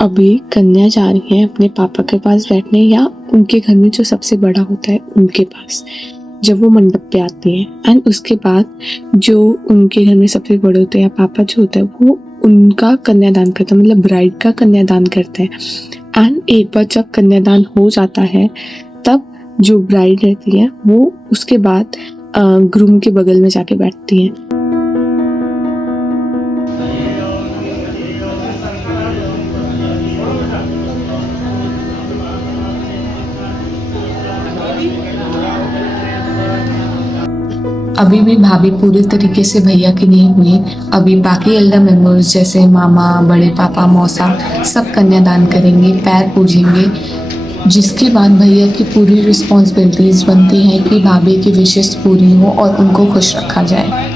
अभी कन्या जा रही है अपने पापा के पास बैठने, या उनके घर में जो सबसे बड़ा होता है उनके पास, जब वो मंडप पे आती है। एंड उसके बाद जो उनके घर में सबसे बड़े होते हैं या पापा जो होता है वो उनका कन्यादान करता है, मतलब ब्राइड का कन्यादान करता है। एंड एक बार जब कन्यादान हो जाता है तब जो ब्राइड रहती है वो उसके बाद ग्रूम के बगल में जाके बैठती है। अभी भी भाभी पूरी तरीके से भैया की नहीं हुई। अभी बाकी एल्डर मेंबर्स जैसे मामा, बड़े पापा, मौसा सब कन्यादान करेंगे, पैर पूजेंगे, जिसके बाद भैया की पूरी रिस्पॉन्सिबिलिटीज बनती हैं कि भाभी की विशेष पूरी हो और उनको खुश रखा जाए।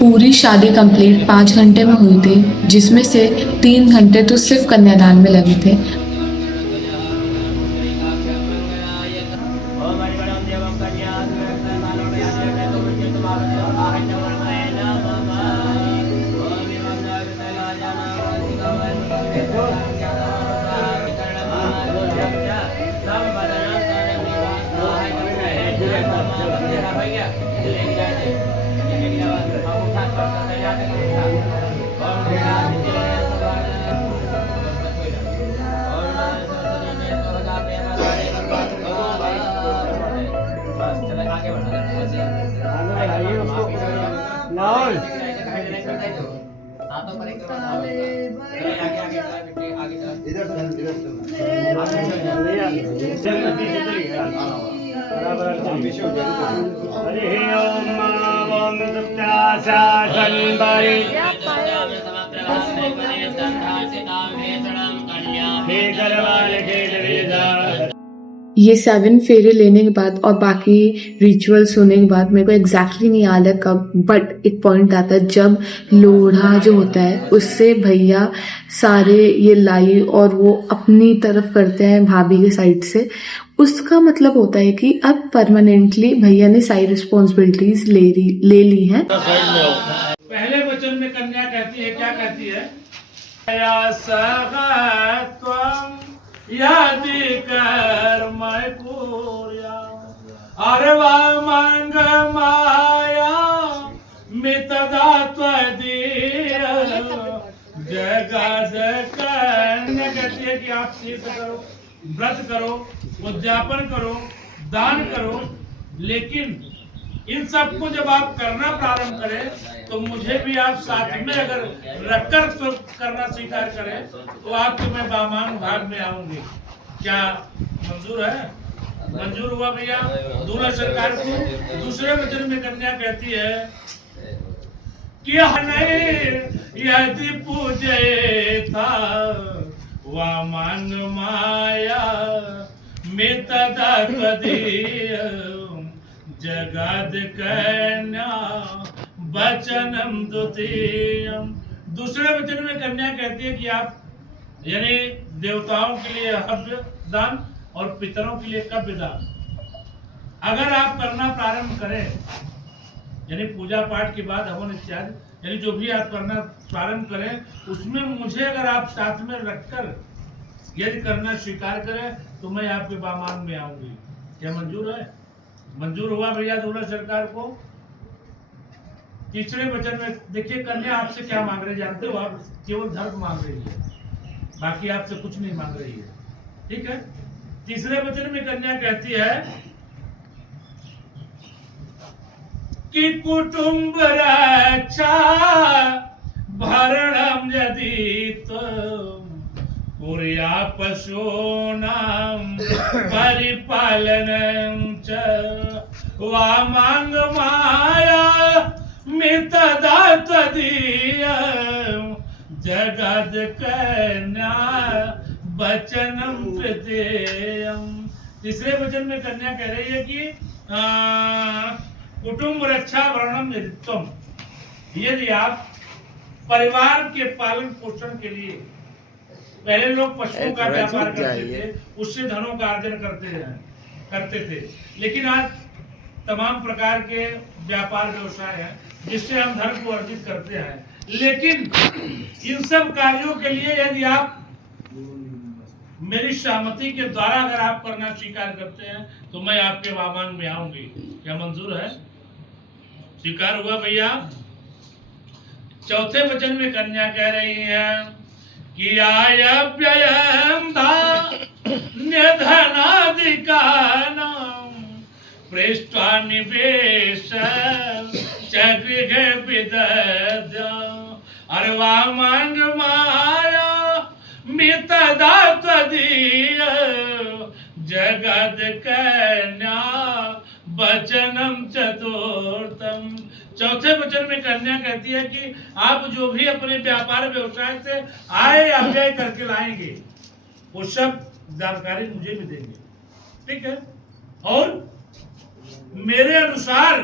पूरी शादी कंप्लीट 5 घंटे में हुई थी, जिसमें से 3 घंटे तो सिर्फ कन्यादान में लगे थे। ये 7 फेरे लेने के बाद और बाकी रिचुअल्स होने के बाद मेरे को एग्जैक्टली नहीं याद है कब, बट एक पॉइंट आता है जब लोढ़ा जो होता है उससे भैया सारे ये लाई और वो अपनी तरफ करते हैं भाभी के साइड से। उसका मतलब होता है कि अब परमानेंटली भैया ने सारी रिस्पॉन्सिबिलिटीज ले ली हैं। पहले वचन में कन्या कहती है, क्या कहती है? यदि कर्मय पूर्या अरवा मंग माया मितदा त्वदीय जगद कन्या कहती है कि आप तीर्थ करो, व्रत करो, उद्यापन करो, दान करो, लेकिन इन सबको जब आप करना प्रारंभ करें तो मुझे भी आप साथ में अगर रखकर तो करना स्वीकार करें तो आपके मैं बामान भाग में आऊंगी। क्या मंजूर है? मंजूर हुआ भैया दूल्हा सरकार को? दूसरे वचन में कन्या कहती है कि यदि पूजे था वामन माया में तदा जगद कन्या वचनम द्वितीयम। दूसरे वचन में कन्या कहती है कि आप यानी देवताओं के लिए हव्य दान और पितरों के लिए कव्य दान अगर आप करना प्रारंभ करें, यानी पूजा पाठ के बाद हवन इत्यादि, यानी जो भी आप करना प्रारंभ करें उसमें मुझे अगर आप साथ में रखकर यदि करना स्वीकार करें तो मैं आपके बामान में आऊंगी। क्या मंजूर है? मंजूर हुआ भैया दूल्हा सरकार को? तीसरे वचन में देखिए कन्या आपसे क्या मांग रही है, जानते हो? आप केवल धर्म मांग रही है, बाकी आपसे कुछ नहीं मांग रही है, ठीक है? तीसरे वचन में कन्या कहती है कि कुटुंब रक्षा भरणं यदि कुर्या पशूनां परिपालनं च वामांग माया मितदा तदीय जगद कन्या वचनम प्रत्ययम। तीसरे वचन में कन्या कह रही है कि कुटुंब रक्षा वर्णम यदित्वम, यदि आप परिवार के पालन पोषण के लिए, पहले लोग पशुओं का व्यापार करते थे, उससे धनों का अर्जन करते थे, लेकिन आज तमाम प्रकार के व्यापार व्यवसाय हैं जिससे हम धन को अर्जित करते हैं। लेकिन इन सब कार्यों के लिए यदि आप मेरी सहमति के द्वारा अगर आप करना स्वीकार करते हैं तो मैं आपके वामांग में आऊंगी। क्या मंजूर है? स्वीकार हुआ भैया? चौथे वचन में कन्या कह रही है कि आयव्ययं निधनादिकानां पृष्ट्वा निवेश चगृह विदद्या अर्वामांग माया मितदा त्वदीय जगद कन्या वचनम चतुर्थम। चौथे वचन में कन्या कहती है कि आप जो भी अपने व्यापार व्यवसाय से आय अव्यय करके लाएंगे वो सब जानकारी मुझे भी देंगे, ठीक है? और मेरे अनुसार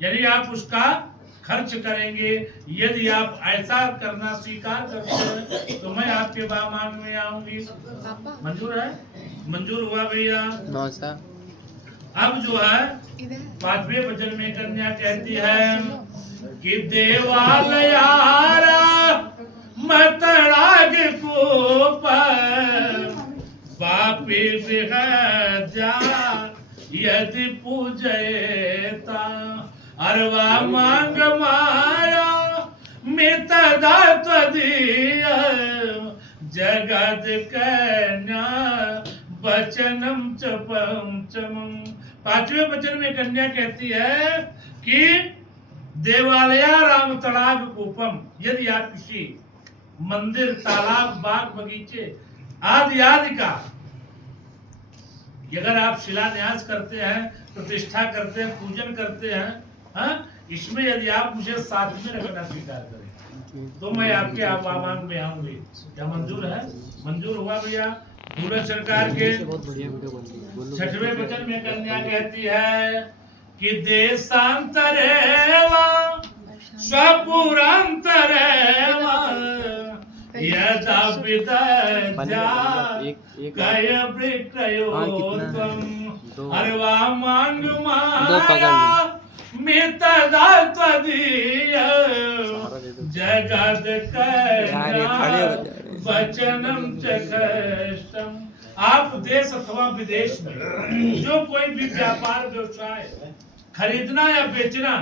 यदि आप उसका खर्च करेंगे, यदि आप ऐसा करना स्वीकार करते हैं तो मैं आपके वामांग में आऊंगी। मंजूर है? मंजूर हुआ भैया? अब जो है पांचवें वचन में कन्या कहती है कि देवालयारा मतराग को पापी जा यदि पूजयता अर्वा मांग माया मितदा त्वदीय जगद कन्या वचनम च पंचमम। पांचवें वचन में कन्या कहती है कि देवालया राम तड़ाग कूपम, यदि आप किसी मंदिर, तालाब, बाग, बगीचे आदि का अगर आप शिलान्यास करते हैं, प्रतिष्ठा करते हैं, पूजन करते हैं, इसमें यदि आप मुझे साथ में रखना स्वीकार करें तो मैं आपके वामांग में आऊंगी। क्या मंजूर है? मंजूर हुआ भैया? पूरे सरकार के छठवें वचन में कन्या कहती है कि देशांतरेवा स्वपुरांतरेवा यदा विदज्या कय विक्रयोत्तम अर्वा मांग माया मितदा त्वदीय जगद कन्या वचनम च कष्टम। आप देश अथवा विदेश में जो कोई भी व्यापार व्यवसाय खरीदना या बेचना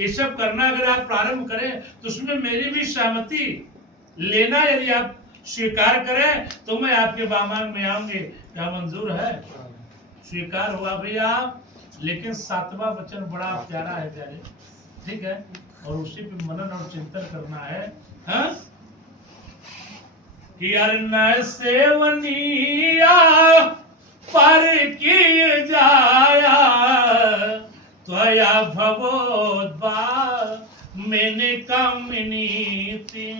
ये सब करना अगर आप प्रारंभ करें तो उसमें मेरी भी सहमति लेना यदि आप स्वीकार करें तो मैं आपके वामांग में आऊंगी। क्या मंजूर है? स्वीकार हुआ भैया? लेकिन सातवां वचन बड़ा प्यारा है प्यारे, ठीक है? और उसी पे मनन और चिंतन करना है, हाँ? कि अन्न सेवनिया पर किए जाया त्वया भवोद्भा मैंने कामिनीति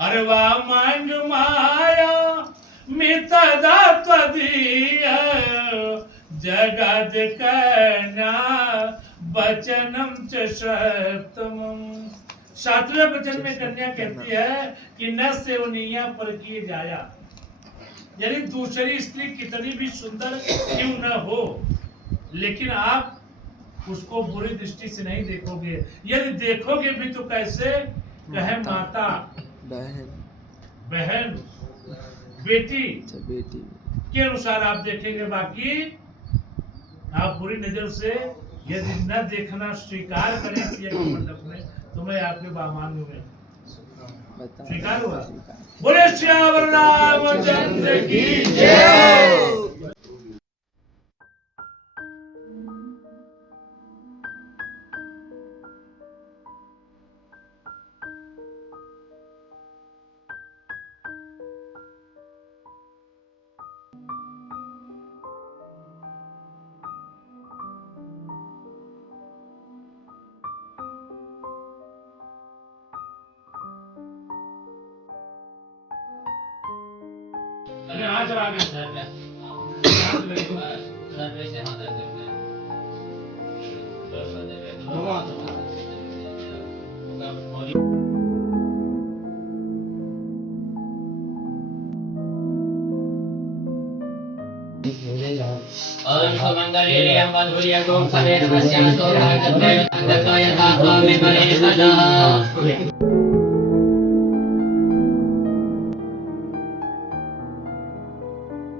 अर्वा मांग माया मितदा त्वदीय जगद कन्या वचनम च सप्तमम। सातवें वचन में कन्या कहती है कि न सेवनिया पर किए जाया, यानी दूसरी स्त्री कितनी भी सुंदर क्यों न हो लेकिन आप उसको बुरी दृष्टि से नहीं देखोगे। यदि देखोगे भी तो कैसे? कहे माता, बहन, बेटी के अनुसार आप देखेंगे, बाकी आप बुरी नजर से यदि न देखना स्वीकार करें मंडप में तो मैं आपके वामांग में स्वीकार हुआ। बोले श्यावर रामचंद्र की जय। अरे हाथ चला के हाथ लगे। ओम सुमंगलीयं वधूर्यं गों सवे नमस्यां सोहागत्वं तन्तो यथा विमले सदा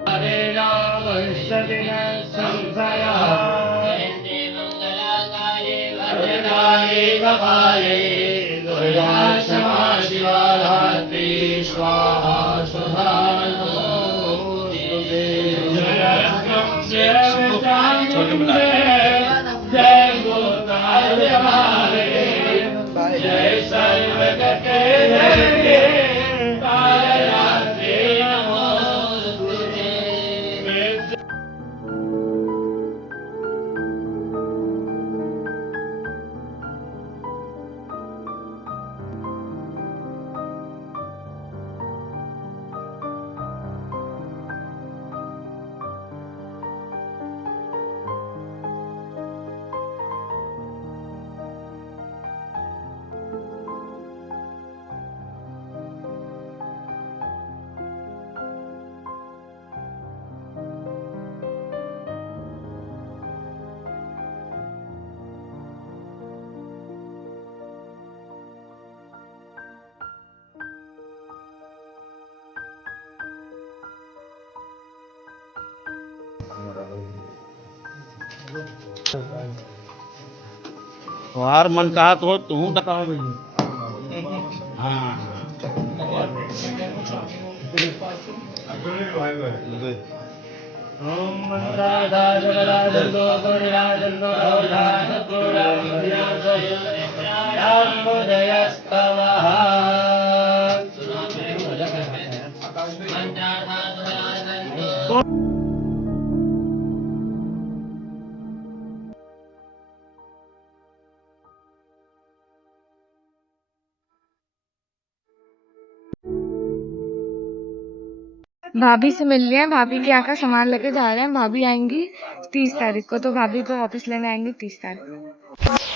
हरे राम सदिन संशयः जयन्ते मंगलाकारे वरदाये कपाले दुर्गाक्षमा शिवा धात्री स्वाहा स्वधा नमोस्तुते जय विष्णु जय गोताय हमारे जय सर्वगते जय कालरात्रि नमोस्तुते तुम्हार मन कहा तो तू बताओ भाई। हाँ ओम राधा राधा दो राधा दो राधा दो राधा भाभी से मिल लिया है, भाभी के यहाँ का सामान लेके जा रहे हैं। भाभी आएंगी 30 तारीख को, तो भाभी को वापस लेने आएंगी 30 तारीख को।